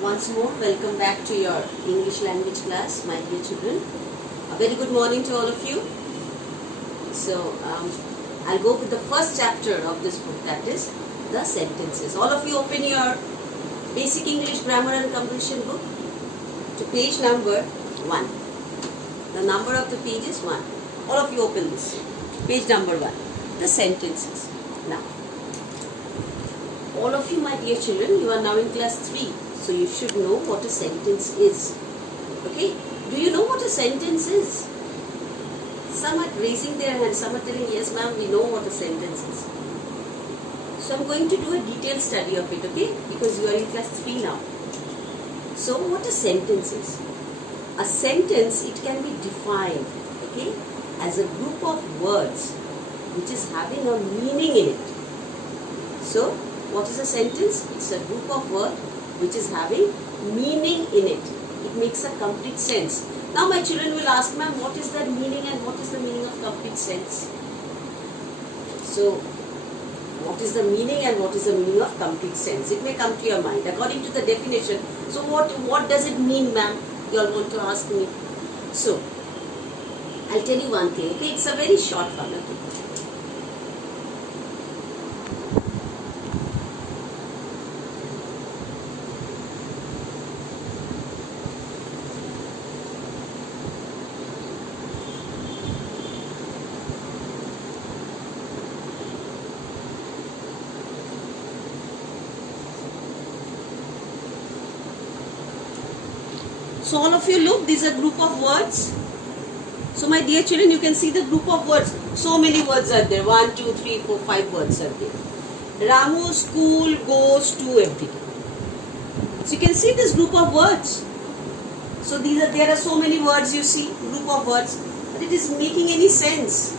Once more, welcome back to your English language class, my dear children. A very good morning to all of you. So, I'll go with the first chapter of this book, that is the sentences. All of you open your basic English grammar and comprehension book to page number 1. The number of the page is 1. All of you open this. Page number 1. The sentences. Now, all of you, my dear children, you are now in class 3. So you should know what a sentence is. Okay? Do you know what a sentence is? Some are raising their hands, some are telling, yes ma'am, we know what a sentence is. So I'm going to do a detailed study of it, okay? Because you are in class 3 now. So what a sentence is? A sentence, it can be defined, okay, as a group of words which is having a meaning in it. So what is a sentence? It's a group of words which is having meaning in it. It makes a complete sense. Now my children will ask, ma'am, what is that meaning and what is the meaning of complete sense? So, what is the meaning and what is the meaning of complete sense? It may come to your mind according to the definition. So what does it mean, ma'am? You all want to ask me. So, I'll tell you one thing, okay? It's a very short one, okay? So all of you look, these are group of words. So my dear children, you can see the group of words. So many words are there. 1, 2, 3, 4, 5 words are there. Ramu school goes to every day. So you can see this group of words. So there are so many words you see, group of words. But it is making any sense.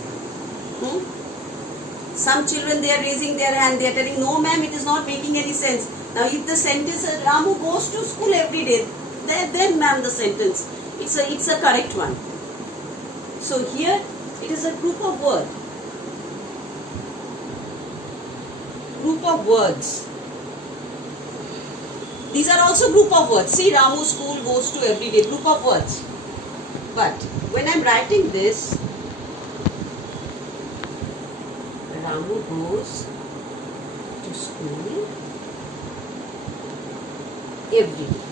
Some children, they are raising their hand. They are telling, no ma'am, it is not making any sense. Now if the sentence is Ramu goes to school every day, then ma'am, the sentence, it's a correct one. So here it is a group of words. Group of words. These are also group of words. See, Ramu school goes to every day. Group of words. But when I am writing this, Ramu goes to school every day.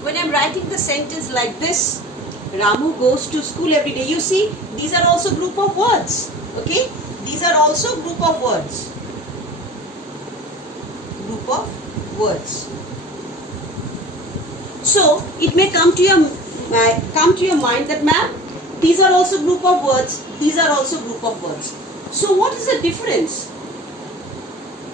When I am writing the sentence like this, Ramu goes to school every day. You see, these are also group of words. Okay? These are also group of words. Group of words. So, it may come to your mind that, ma'am, these are also group of words. These are also group of words. So, what is the difference?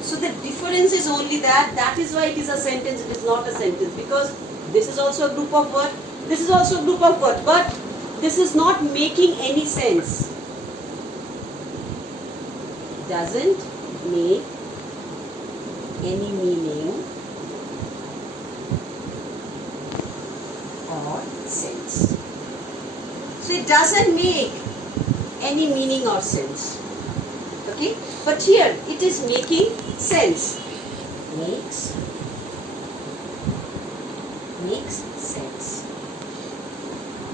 So, the difference is only that is why it is a sentence, it is not a sentence. Because this is also a group of words, this is also a group of words, but this is not making any sense. Doesn't make any meaning or sense. So it doesn't make any meaning or sense. Okay? But here it is making sense. Makes sense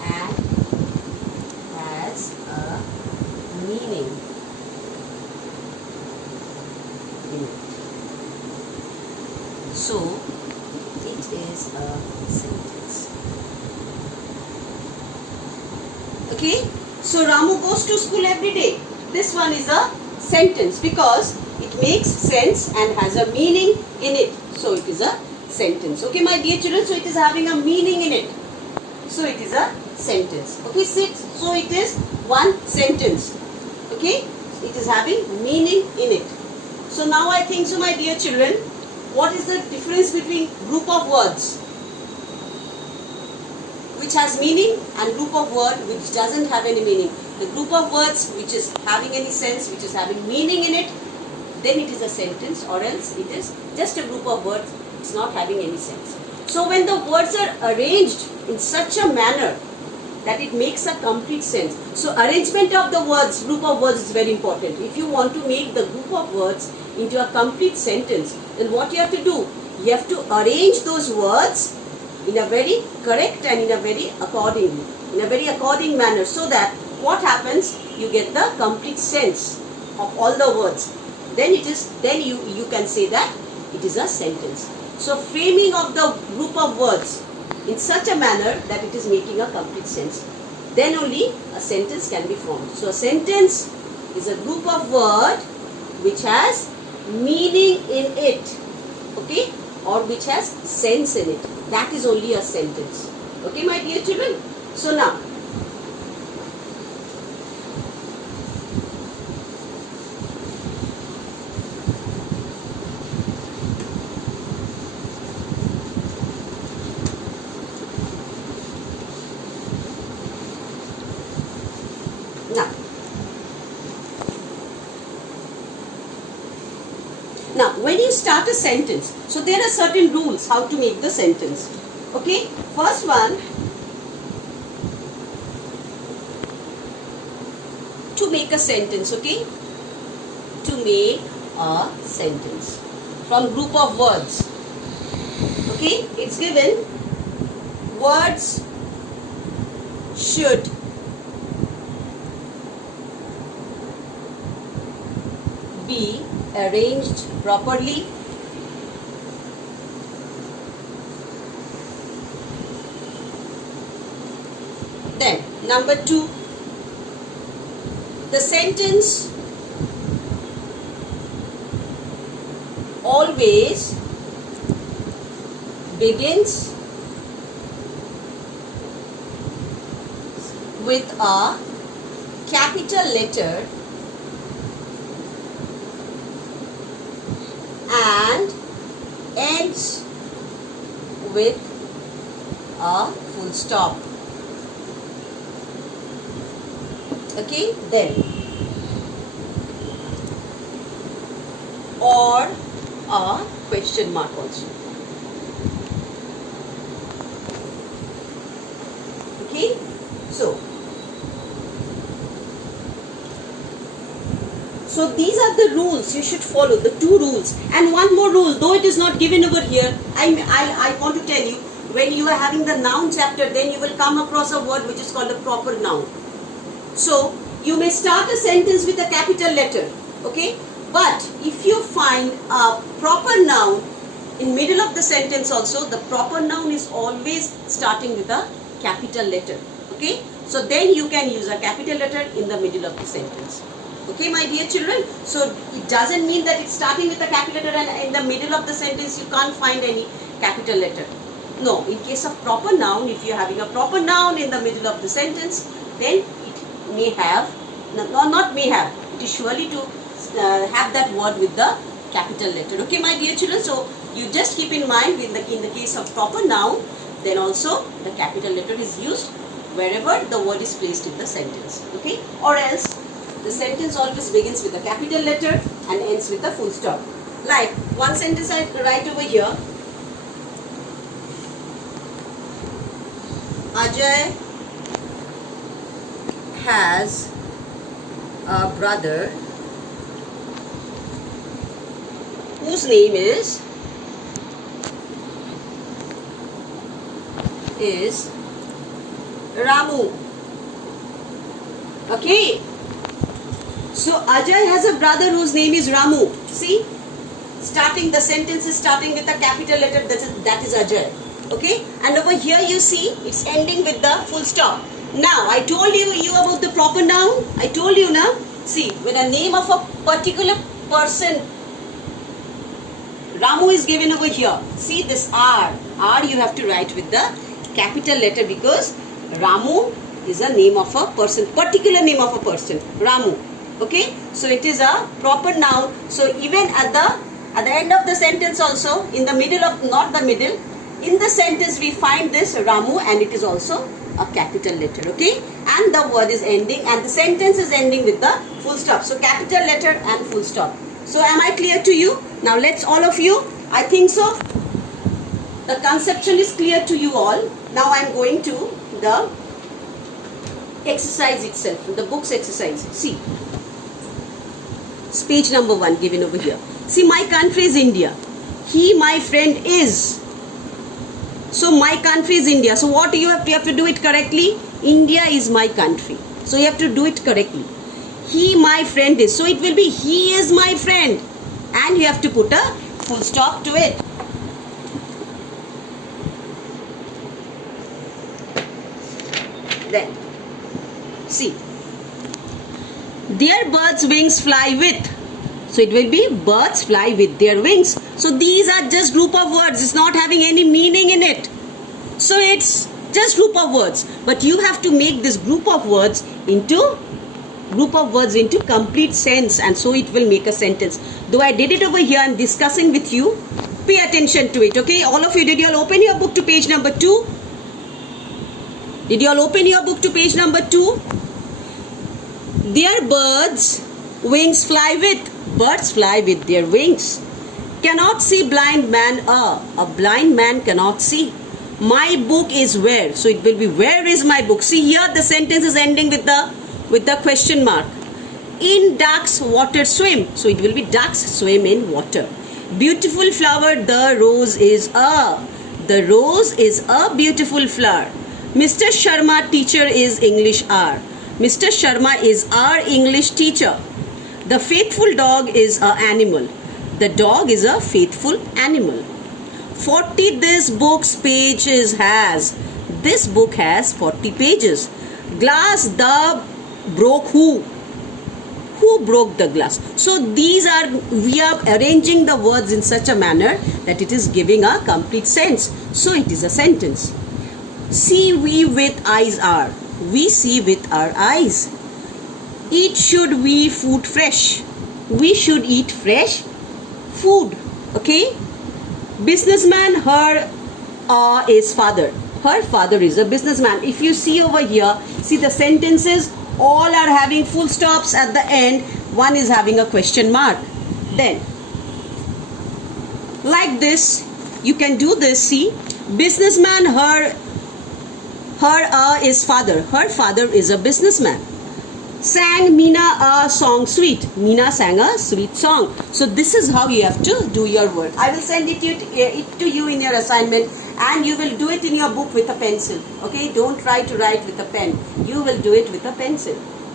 and has a meaning in it. So it is a sentence. Okay? So Ramu goes to school every day. This one is a sentence because it makes sense and has a meaning in it. So it is a sentence. Okay, my dear children, so it is having a meaning in it. So it is a sentence. Okay, so it is one sentence. Okay, it is having meaning in it. So now I think so, my dear children, what is the difference between group of words which has meaning and group of words which doesn't have any meaning? The group of words which is having any sense, which is having meaning in it, then it is a sentence, or else it is just a group of words. It's not having any sense. So when the words are arranged in such a manner that it makes a complete sense. So arrangement of the words, group of words is very important. If you want to make the group of words into a complete sentence, then what you have to do? You have to arrange those words in a very correct and in a very according manner, so that what happens, you get the complete sense of all the words. Then you can say that it is a sentence. So framing of the group of words in such a manner that it is making a complete sense, then only a sentence can be formed. So a sentence is a group of words which has meaning in it, okay, or which has sense in it. That is only a sentence. Okay, my dear children. So now, Now, when you start a sentence, so there are certain rules how to make the sentence. Okay, first one, to make a sentence, okay, to make a sentence from group of words, okay, it's given, words should be arranged properly. Then number 2, the sentence always begins with a capital letter and ends with a full stop. Okay, then or a question mark also. Okay, so these are the rules you should follow, the 2 rules. And one more rule, though it is not given over here, I want to tell you, when you are having the noun chapter, then you will come across a word which is called a proper noun. So you may start a sentence with a capital letter, okay, but if you find a proper noun in middle of the sentence also, the proper noun is always starting with a capital letter, okay. So then you can use a capital letter in the middle of the sentence. Okay, my dear children. So it doesn't mean that it's starting with a capital letter and in the middle of the sentence you can't find any capital letter. No, in case of proper noun, if you're having a proper noun in the middle of the sentence, then it may have, not may have, it is surely to have that word with the capital letter. Okay, my dear children. So you just keep in mind, in the case of proper noun, then also the capital letter is used wherever the word is placed in the sentence. Okay, or else the sentence always begins with a capital letter and ends with a full stop. Like one sentence I write over here. Ajay has a brother whose name is Ramu. Okay. So Ajay has a brother whose name is Ramu. See, the sentence is starting with a capital letter, that is Ajay. Okay, and over here you see it's ending with the full stop. Now I told you about the proper noun. I told you now. See, when a name of a particular person, Ramu is given over here. See this R you have to write with the capital letter, because Ramu is a name of a person, particular name of a person, Ramu. Okay, so it is a proper noun. So even at the end of the sentence also, in the middle of, not the middle, in the sentence we find this Ramu, and it is also a capital letter. Okay, and the word is ending, and the sentence is ending with the full stop. So capital letter and full stop. So am I clear to you? Now let's all of you, I think so, the conception is clear to you all. Now I am going to the exercise itself, the book's exercise. See, It's page number 1 given over here. See, my country is India. He, my friend, is. So my country is India. So what you have to do it correctly. India is my country. So you have to do it correctly. He, my friend, is. So it will be he is my friend. And you have to put a full stop to it. Then, see. Their birds' wings fly with. So it will be birds fly with their wings. So these are just group of words. It's not having any meaning in it. So it's just group of words. But you have to make this group of words into complete sense, and so it will make a sentence. Though I did it over here, I'm discussing with you. Pay attention to it, okay? All of you, did you all open your book to page number 2? Did you all open your book to page number 2? Their birds' wings fly with. Birds fly with their wings. Cannot see blind man a blind man cannot see. My book is where. So it will be where is my book. See here the sentence is ending with the question mark. In ducks water swim. So it will be ducks swim in water. Beautiful flower, the rose is a. The rose is a beautiful flower. Mr. Sharma teacher is English R. Mr. Sharma is our English teacher. The faithful dog is an animal. The dog is a faithful animal. 40 this book's pages has. This book has 40 pages. Glass the broke who? Who broke the glass? So we are arranging the words in such a manner that it is giving a complete sense. So it is a sentence. See we with eyes are. We see with our eyes. Eat should we food fresh. We should eat fresh food. Okay. Businessman, her is father. Her father is a businessman. If you see over here, see the sentences all are having full stops at the end. One is having a question mark. Then, like this, you can do this. See, businessman, her is father. Her father is a businessman. Sang Meena a song sweet. Meena sang a sweet song. So this is how you have to do your work. I will send it to you in your assignment, and you will do it in your book with a pencil. Okay, don't try to write with a pen. You will do it with a pencil.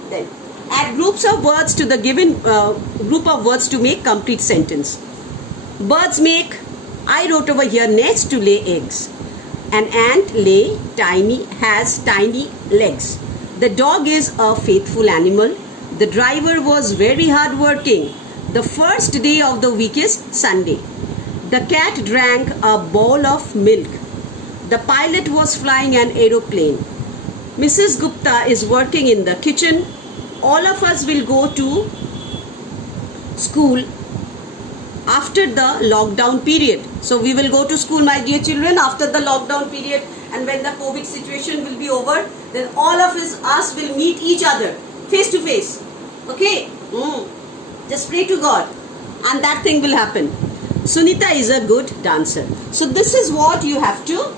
Then add groups of words to the given group of words to make complete sentence. Birds make, I wrote over here, nests to lay eggs. An ant has tiny legs. The dog is a faithful animal. The driver was very hard working. The first day of the week is Sunday. The cat drank a bowl of milk. The pilot was flying an aeroplane. Mrs. Gupta is working in the kitchen. All of us will go to school after the lockdown period. So we will go to school, my dear children, after the lockdown period, and when the COVID situation will be over, then all of us will meet each other face to face. Okay? Just pray to God and that thing will happen. Sunita is a good dancer. So this is what you have to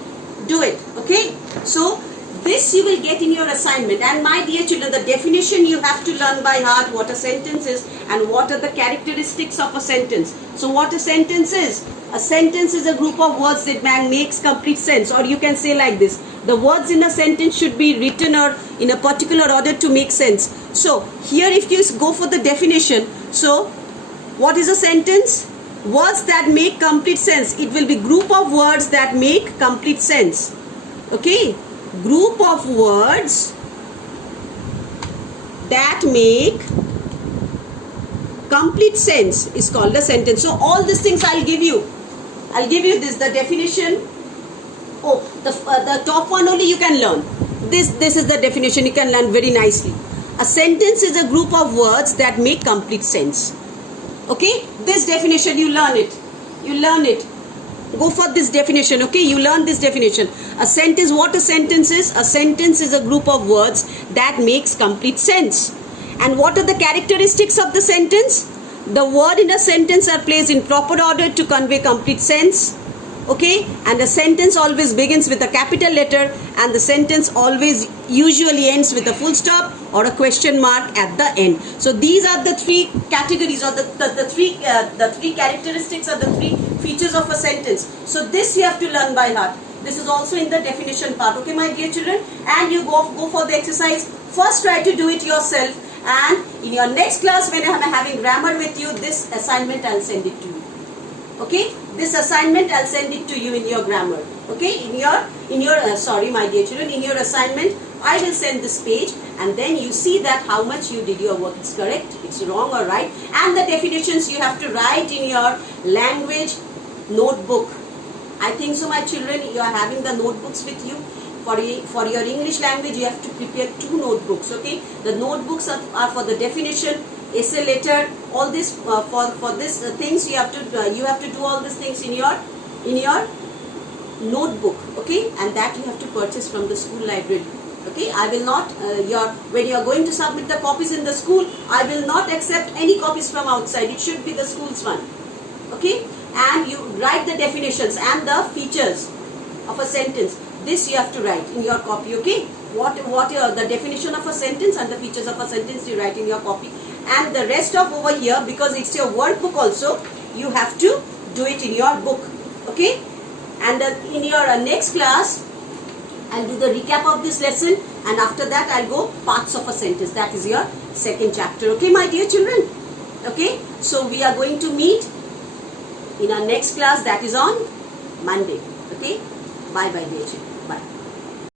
do it. Okay? So this you will get in your assignment. And my dear children, the definition you have to learn by heart, what a sentence is and what are the characteristics of a sentence. So what a sentence is? A sentence is a group of words that makes complete sense. Or you can say like this. The words in a sentence should be written or in a particular order to make sense. So here if you go for the definition, so what is a sentence? Words that make complete sense. It will be group of words that make complete sense. Okay? Group of words that make complete sense is called a sentence. So all these things I'll give you. I'll give you this, the definition. Oh, the top one only you can learn. This is the definition you can learn very nicely. A sentence is a group of words that make complete sense. Okay? This definition you learn it. You learn it. Go for this definition. Okay? You learn this definition. A sentence, what a sentence is? A sentence is a group of words that makes complete sense. And what are the characteristics of the sentence? The word in a sentence are placed in proper order to convey complete sense. Okay, and the sentence always begins with a capital letter, and the sentence always usually ends with a full stop or a question mark at the end. So these are the three categories, or the three characteristics, or the three features of a sentence. So this you have to learn by heart. This is also in the definition part. Okay, my dear children, and you go for the exercise. First try to do it yourself, and in your next class when I am having grammar with you, this assignment I'll send it to you. Okay, this assignment I'll send it to you in your grammar. Okay, in your sorry my dear children, in your assignment I will send this page, and then you see that how much you did your work. It's correct, it's wrong or right, and the definitions you have to write in your language notebook. I think so, my children, you are having the notebooks with you. For your English language, you have to prepare 2 notebooks. Okay, the notebooks are for the definition, essay letter, all this for this things you have to do all these things in your notebook. Okay, and that you have to purchase from the school library. Okay, I will not when you are going to submit the copies in the school, I will not accept any copies from outside. It should be the school's one. Okay, and you write the definitions and the features of a sentence. This you have to write in your copy. Okay, what the definition of a sentence and the features of a sentence you write in your copy, and the rest of over here, because it's your workbook also, you have to do it in your book. Okay, and in your next class I'll do the recap of this lesson, and after that I'll go parts of a sentence. That is your second chapter. Okay, my dear children. Okay, so we are going to meet in our next class, that is on Monday. Okay, bye bye dear children.